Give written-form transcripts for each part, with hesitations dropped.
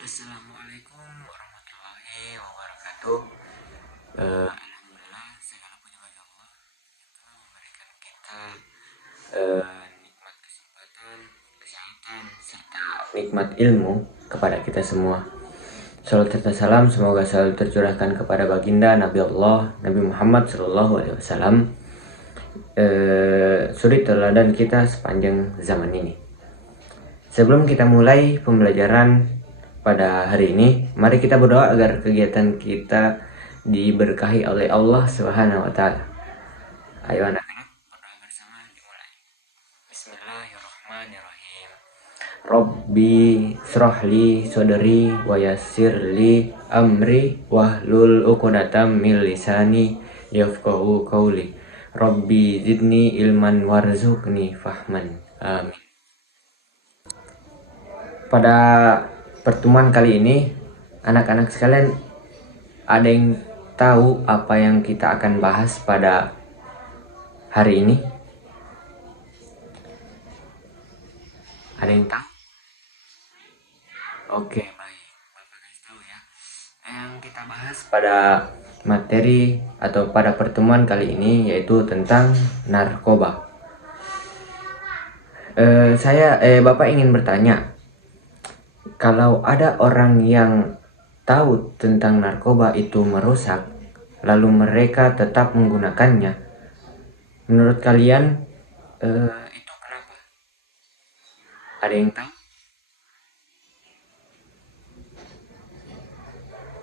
Assalamualaikum warahmatullahi wabarakatuh. Alhamdulillah segala puji bagi Allah yang telah memberikan kita nikmat kesempatan, kesehatan, serta nikmat ilmu kepada kita semua. Salam serta salam semoga selalu tercurahkan kepada baginda Nabi Allah Nabi Muhammad SAW, suri teladan kita sepanjang zaman ini. Sebelum kita mulai pembelajaran pada hari ini, mari kita berdoa agar kegiatan kita diberkahi oleh Allah Subhanahu wa taala. Ayo anak-anak, berdoa bersama dimulai. Bismillahirrahmanirrahim. Rabbi shrahli sodri wa yassirli amri wahlul 'uqdatam min lisani yafqahu qawli. Rabbi zidni ilman warzuqni fahman. Amin. Pada pertemuan kali ini, anak-anak sekalian, ada yang tahu apa yang kita akan bahas pada hari ini? Ada yang tahu? Oke, baik. Bapak kasih tahu ya. Yang kita bahas pada materi atau pada pertemuan kali ini yaitu tentang narkoba. Bapak ingin bertanya, kalau ada orang yang tahu tentang narkoba itu merusak, lalu mereka tetap menggunakannya, menurut kalian itu kenapa? Ada yang tahu?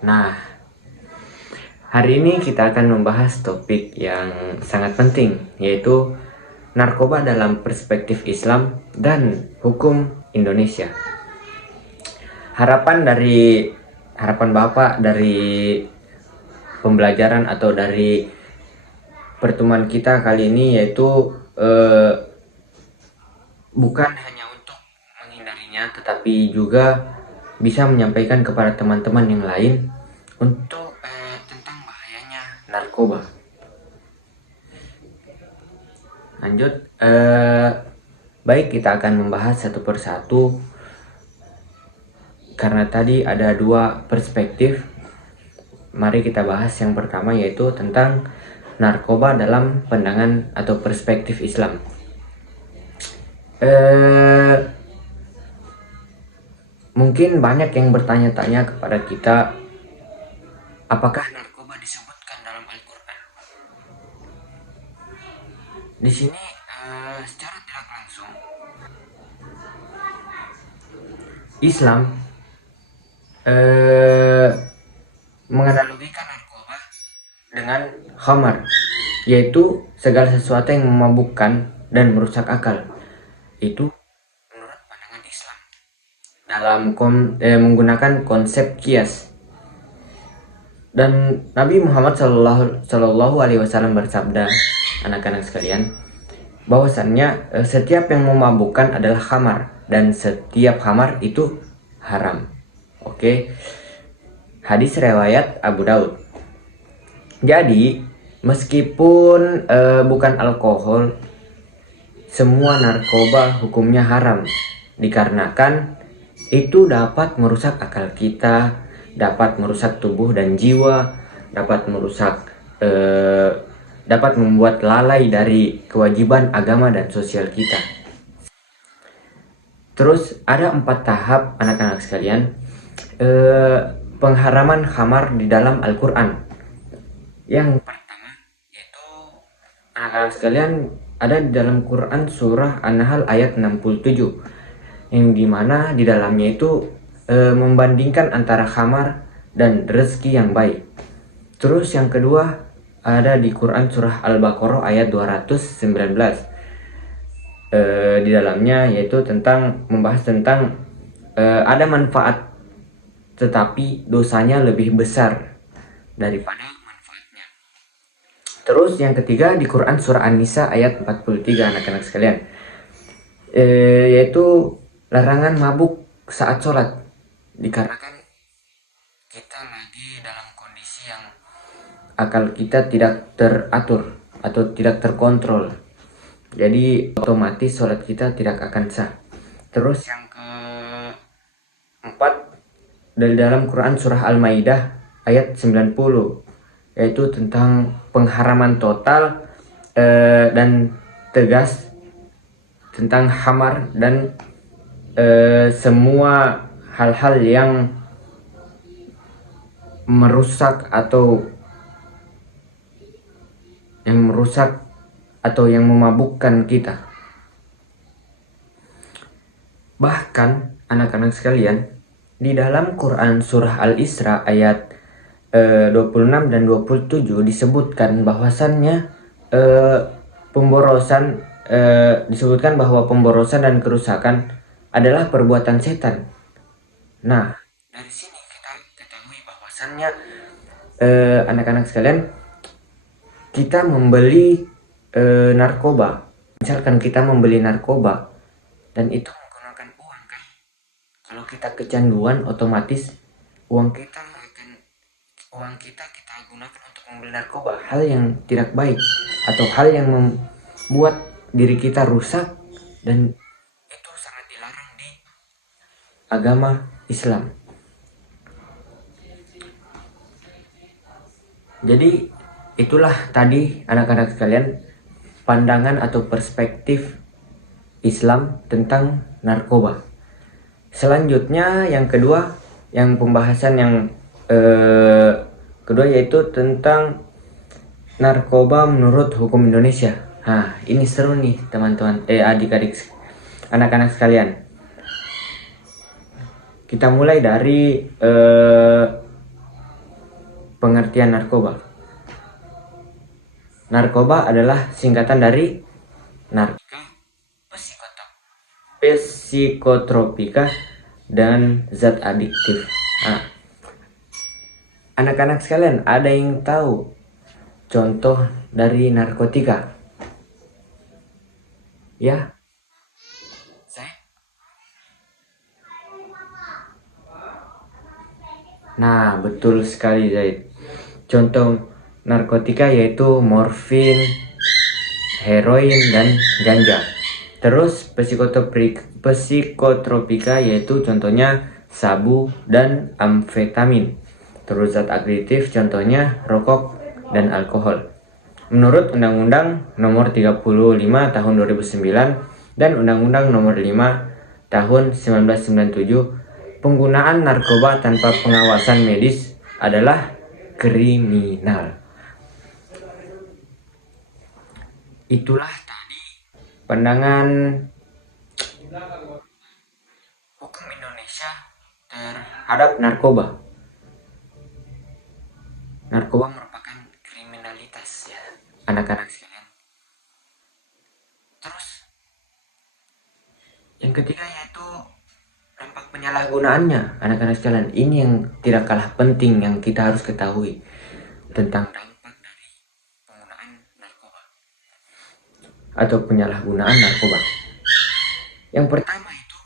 Nah, hari ini kita akan membahas topik yang sangat penting, yaitu narkoba dalam perspektif Islam dan hukum Indonesia. Harapan Bapak dari pembelajaran atau dari pertemuan kita kali ini yaitu bukan hanya untuk menghindarinya, tetapi juga bisa menyampaikan kepada teman-teman yang lain untuk tentang bahayanya narkoba. Lanjut, baik, kita akan membahas satu persatu. Karena tadi ada dua perspektif, mari kita bahas yang pertama yaitu tentang narkoba dalam pandangan atau perspektif Islam. Mungkin banyak yang bertanya-tanya kepada kita, apakah narkoba disebutkan dalam Al-Quran? Di sini secara tidak langsung Islam menganalogikan narkoba dengan khamar, yaitu segala sesuatu yang memabukkan dan merusak akal. Itu menurut pandangan Islam dalam menggunakan konsep kias. Dan Nabi Muhammad Shallallahu Alaihi Wasallam bersabda, anak-anak sekalian, bahwasannya setiap yang memabukkan adalah khamar dan setiap khamar itu haram. Oke. Hadis riwayat Abu Daud. Jadi, meskipun bukan alkohol, semua narkoba hukumnya haram, dikarenakan itu dapat merusak akal kita, dapat merusak tubuh dan jiwa, dapat membuat lalai dari kewajiban agama dan sosial kita. Terus ada 4 tahap, anak-anak sekalian, pengharaman khamar di dalam Al-Quran. Yang pertama yaitu, anak-anak sekalian, ada di dalam Quran surah An-Nahl ayat 67, yang dimana di dalamnya itu membandingkan antara khamar dan rezeki yang baik. Terus yang kedua ada di Quran surah Al-Baqarah ayat 219. Di dalamnya yaitu membahas tentang ada manfaat tetapi dosanya lebih besar daripada manfaatnya. Terus yang ketiga di Quran surah An-Nisa ayat 43, anak-anak sekalian, yaitu larangan mabuk saat sholat, dikarenakan kita lagi dalam kondisi yang akal kita tidak teratur atau tidak terkontrol. Jadi otomatis sholat kita tidak akan sah. Terus yang keempat, dari dalam Quran surah Al-Maidah ayat 90, yaitu tentang pengharaman total dan tegas tentang khamar dan semua hal-hal yang merusak atau yang memabukkan kita. Bahkan anak-anak sekalian, di dalam Quran surah Al-Isra ayat 26 dan 27 disebutkan bahwasannya disebutkan bahwa pemborosan dan kerusakan adalah perbuatan setan. Nah, dari sini kita ketahui bahwasannya anak-anak sekalian, kita membeli narkoba. Misalkan kita membeli narkoba dan itu menggunakan uang kan. Kalau kita kecanduan, otomatis uang kita kita gunakan untuk membeli narkoba, hal yang tidak baik atau hal yang membuat diri kita rusak, dan itu sangat dilarang di agama Islam. Jadi itulah tadi anak-anak sekalian pandangan atau perspektif Islam tentang narkoba. Selanjutnya yang kedua, yang pembahasan yang kedua yaitu tentang narkoba menurut hukum Indonesia. Nah, ini seru nih teman-teman, adik-adik, anak-anak sekalian. Kita mulai dari pengertian narkoba. Narkoba adalah singkatan dari narkotika, psikotropika, dan zat adiktif. Nah, anak-anak sekalian, ada yang tahu contoh dari narkotika? Ya, saya. Nah, betul sekali Zaid. Contoh narkotika yaitu morfin, heroin, dan ganja. Terus psikotropika yaitu contohnya sabu dan amfetamin. Terus zat adiktif contohnya rokok dan alkohol. Menurut Undang-Undang Nomor 35 Tahun 2009 dan Undang-Undang Nomor 5 Tahun 1997, penggunaan narkoba tanpa pengawasan medis adalah kriminal. Itulah tadi pandangan hukum Indonesia terhadap narkoba. Narkoba merupakan kriminalitas ya, anak-anak sekalian. Terus yang ketiga yaitu dampak penyalahgunaannya, anak-anak sekalian. Ini yang tidak kalah penting yang kita harus ketahui tentang dampak dari penggunaan narkoba atau penyalahgunaan narkoba. Yang pertama itu,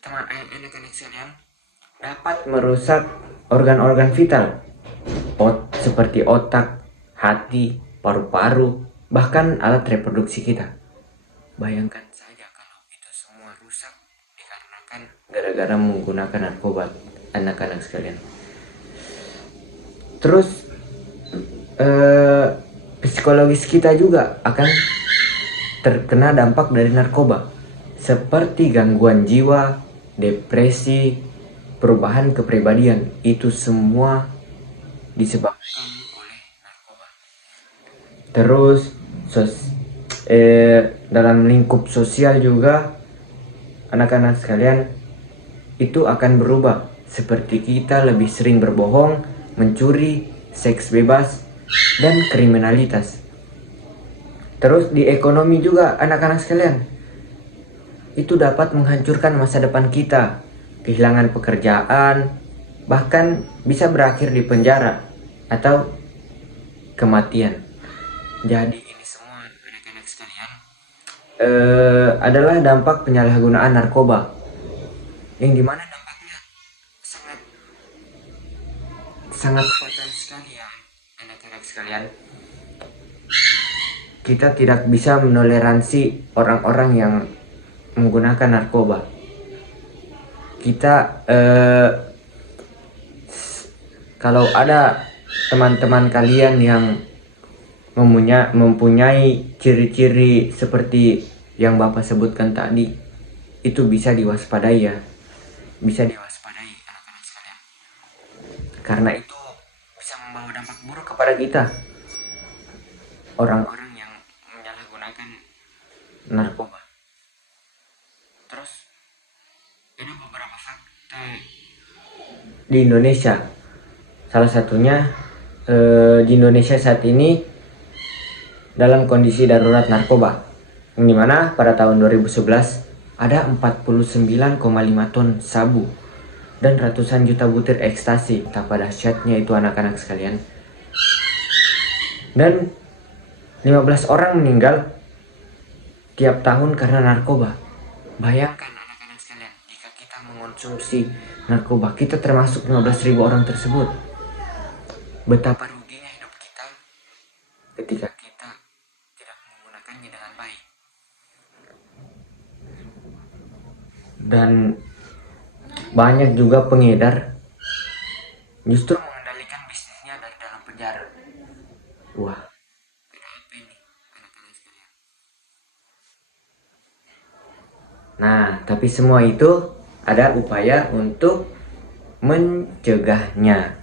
anak-anak sekalian, dapat merusak organ-organ vital seperti otak, hati, paru-paru, bahkan alat reproduksi kita. Bayangkan saja kalau itu semua rusak dikarenakan gara-gara menggunakan narkoba, anak-anak sekalian. Terus psikologis kita juga akan terkena dampak dari narkoba, seperti gangguan jiwa, depresi, perubahan kepribadian. Itu semua disebabkan oleh narkoba. Terus dalam lingkup sosial juga, anak-anak sekalian, itu akan berubah, seperti kita lebih sering berbohong, mencuri, seks bebas, dan kriminalitas. Terus di ekonomi juga, anak-anak sekalian, itu dapat menghancurkan masa depan kita, kehilangan pekerjaan, bahkan bisa berakhir di penjara atau kematian. Jadi ini semua, anak-anak sekalian, adalah dampak penyalahgunaan narkoba, yang dimana dampaknya sangat fatal sekali ya, anak-anak sekalian. Kita tidak bisa menoleransi orang-orang yang menggunakan narkoba. Kita Kalau ada teman-teman kalian yang mempunyai ciri-ciri seperti yang Bapak sebutkan tadi, itu bisa diwaspadai ya. Bisa diwaspadai anak-anak sekalian. Karena itu bisa membawa dampak buruk kepada kita. Orang-orang yang menyalahgunakan narkoba. Terus ada beberapa fakta di Indonesia. Salah satunya di Indonesia saat ini dalam kondisi darurat narkoba, yang dimana pada tahun 2011 ada 49,5 ton sabu dan ratusan juta butir ekstasi. Betapa dahsyatnya itu anak-anak sekalian. Dan 15 orang meninggal tiap tahun karena narkoba. Bayangkan anak-anak sekalian, jika kita mengonsumsi narkoba, kita termasuk 15.000 orang tersebut. Betapa ruginya hidup kita ketika kita tidak menggunakannya dengan baik. Dan banyak juga pengedar justru mengendalikan bisnisnya dari dalam penjara. Wah, kenapa ini anak-anak sekalian? Nah, tapi semua itu ada upaya untuk mencegahnya.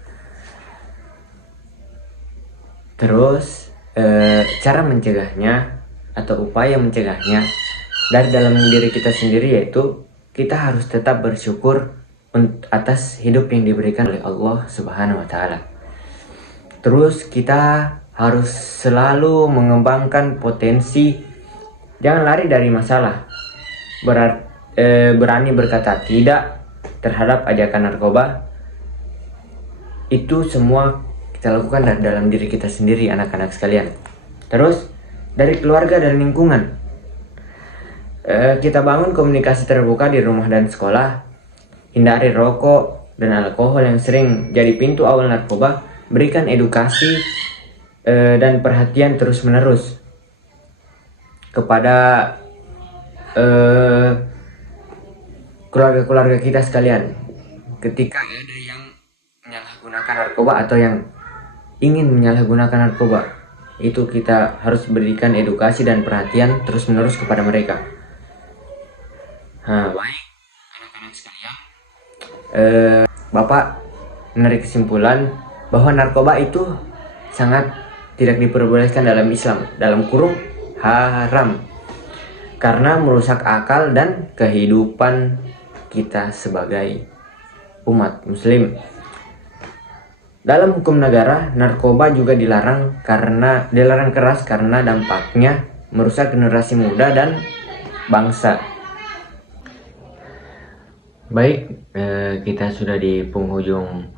Terus cara mencegahnya atau upaya mencegahnya dari dalam diri kita sendiri, yaitu kita harus tetap bersyukur atas hidup yang diberikan oleh Allah Subhanahu wa Ta'ala. Terus kita harus selalu mengembangkan potensi, jangan lari dari masalah. Berani berkata tidak terhadap ajakan narkoba. Itu semua kita lakukan dari dalam diri kita sendiri, anak-anak sekalian. Terus dari keluarga dan lingkungan, kita bangun komunikasi terbuka di rumah dan sekolah. Hindari rokok dan alkohol yang sering jadi pintu awal narkoba. Berikan edukasi dan perhatian terus-menerus kepada keluarga-keluarga kita sekalian. Ketika ada yang menyalahgunakan narkoba atau yang ingin menyalahgunakan narkoba, itu kita harus berikan edukasi dan perhatian terus-menerus kepada mereka. Baik anak-anak sekalian, Bapak menarik kesimpulan bahwa narkoba itu sangat tidak diperbolehkan dalam Islam, dalam kurung haram, karena merusak akal dan kehidupan kita sebagai umat muslim. Dalam hukum negara, narkoba juga dilarang keras karena dampaknya merusak generasi muda dan bangsa. Baik, kita sudah di penghujung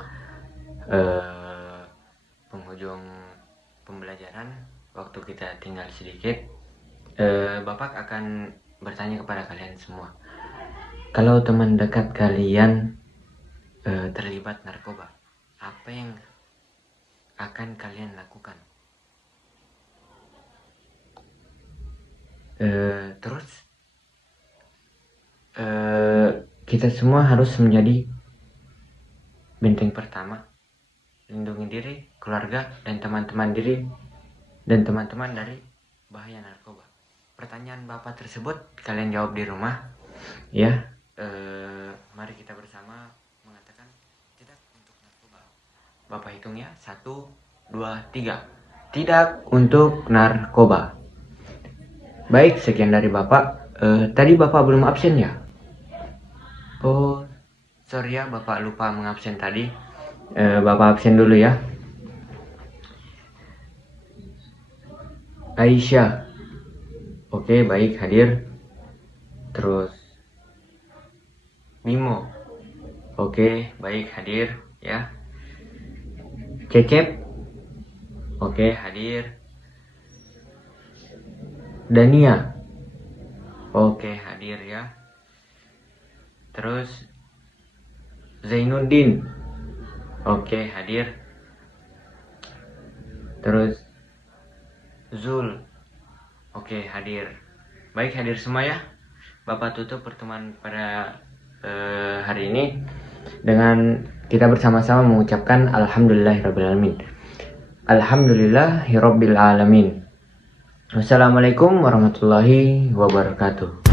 pembelajaran. Waktu kita tinggal sedikit. Bapak akan bertanya kepada kalian semua. Kalau teman dekat kalian terlibat narkoba, apa yang akan kalian lakukan? Terus kita semua harus menjadi benteng pertama, lindungi diri, keluarga, dan teman-teman dari bahaya narkoba. Pertanyaan Bapak tersebut kalian jawab di rumah, ya. Mari kita bersama mengatakan tidak untuk narkoba. Bapak hitung ya, 1, 2, 3. Tidak untuk narkoba. Baik, sekian dari Bapak. Tadi Bapak belum absen ya? Oh, sorry ya, Bapak lupa mengabsen tadi. Bapak absen dulu ya. Aisyah. Oke, baik, hadir. Terus Mimo. Oke, baik, hadir ya. Cecep. Oke, hadir. Dania. Oke, hadir ya. Terus Zainuddin. Oke, hadir. Terus Zul. Oke, hadir. Baik, hadir semua ya. Bapak tutup pertemuan pada hari ini. dengan kita bersama-sama mengucapkan alhamdulillahirabbil alamin. Wassalamualaikum warahmatullahi wabarakatuh.